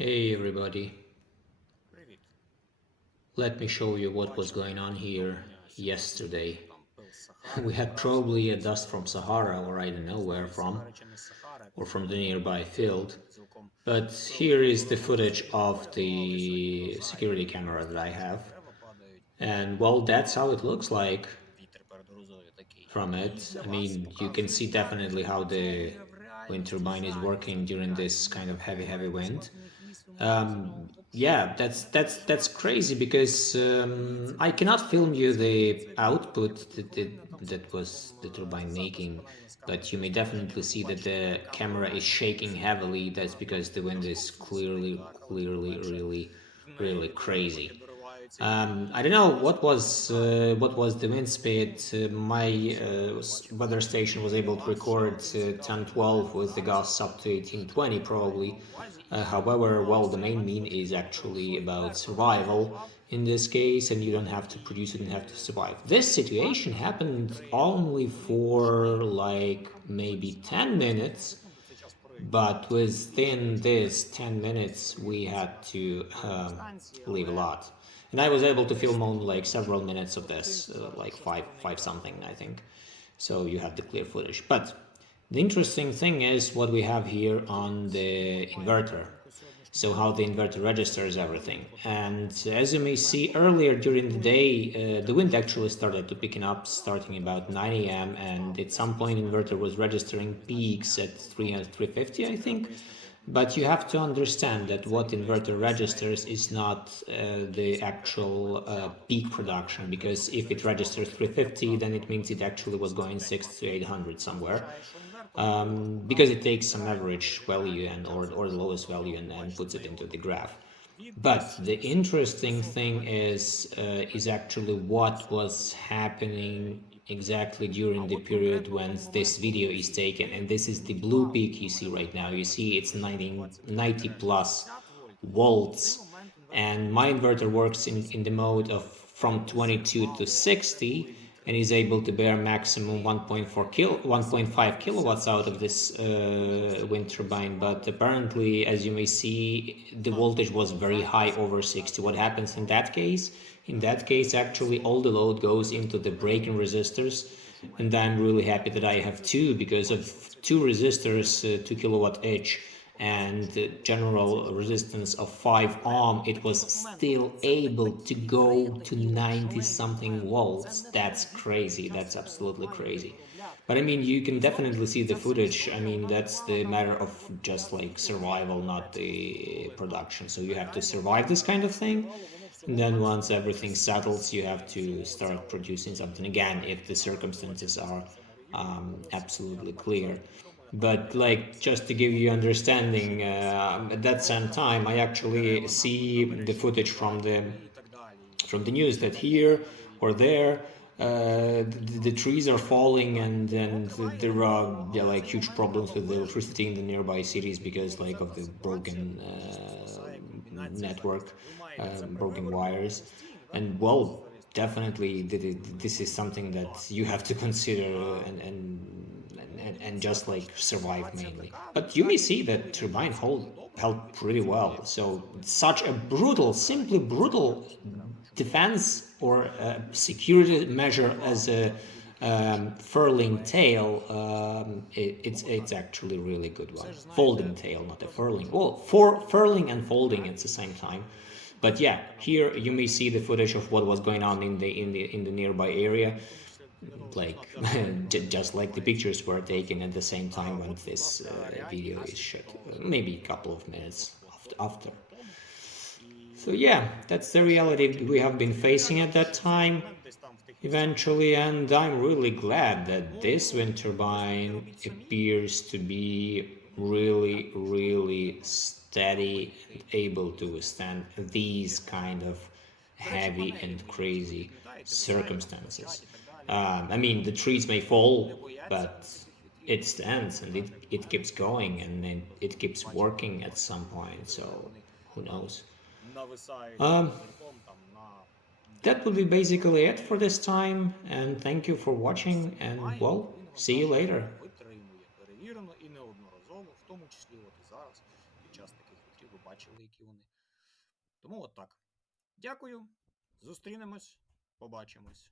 Hey everybody, let me show you what was going on here yesterday. We had probably a dust from Sahara or I don't know where from, or from the nearby field. But here is the footage of the security camera that I have. And well, that's how it looks like from it. I mean, you can see definitely how the wind turbine is working during this kind of heavy wind. Yeah, that's crazy because I cannot film you the output that was the turbine making, but you may definitely see that the camera is shaking heavily. That's because the wind is clearly, really crazy. I don't know what was the wind speed. My weather station was able to record 10-12 with the gusts up to 18-20 probably. However, well, the main mean is actually about survival in this case, and you don't have to produce it and have to survive. This situation happened only for like maybe 10 minutes, but within this 10 minutes we had to leave a lot. And I was able to film on like several minutes of this, like five something, I think. So you have the clear footage. But the interesting thing is what we have here on the inverter. So how the inverter registers everything. And as you may see earlier during the day, the wind actually started to picking up starting about 9 a.m. and at some point inverter was registering peaks at 300, 350, I think. But you have to understand that what inverter registers is not the actual peak production, because if it registers 350, then it means it actually was going 600 to 800 somewhere, because it takes some average value and or the lowest value and puts it into the graph. But the interesting thing is actually what was happening exactly during the period when this video is taken. And this is the blue peak you see right now. You see it's 90 plus volts. And my inverter works in the mode of from 22 to 60 and is able to bear maximum 1.5 kilowatts out of this wind turbine. But apparently, as you may see, the voltage was very high, over 60. What happens in that case? In that case, actually, all the load goes into the break-in resistors. And I'm really happy that I have two, because of two resistors, 2 kilowatt each, and the general resistance of 5 ohm, it was still able to go to 90 something volts. That's crazy. That's absolutely crazy. But I mean, you can definitely see the footage. I mean, that's the matter of just like survival, not the production. So you have to survive this kind of thing. And then once everything settles, you have to start producing something again if the circumstances are absolutely clear. But like, just to give you understanding, at that same time I actually see the footage from the news that here or there the trees are falling, and there are, yeah, like huge problems with the electricity in the nearby cities because like of the broken network, broken wires. And well, definitely this is something that you have to consider, and just like survive mainly. But you may see that turbine held pretty well. So such a simply brutal defense or security measure as a furling tail, it's actually really good one. Folding tail, not a furling. Well, for furling and folding at the same time. But yeah, here you may see the footage of what was going on in the nearby area, like just like the pictures were taken at the same time when this video is shot, maybe a couple of minutes after. So yeah, that's the reality we have been facing at that time eventually, and I'm really glad that this wind turbine appears to be really steady and able to withstand these kind of heavy and crazy circumstances. I mean, the trees may fall, but it stands and it keeps going, and it keeps working at some point, so who knows. Um, that would be basically it for this time, and thank you for watching, and well, see you later. під час таких вітрів. Ви бачили, які вони. Тому от так. Дякую. Зустрінемось. Побачимось.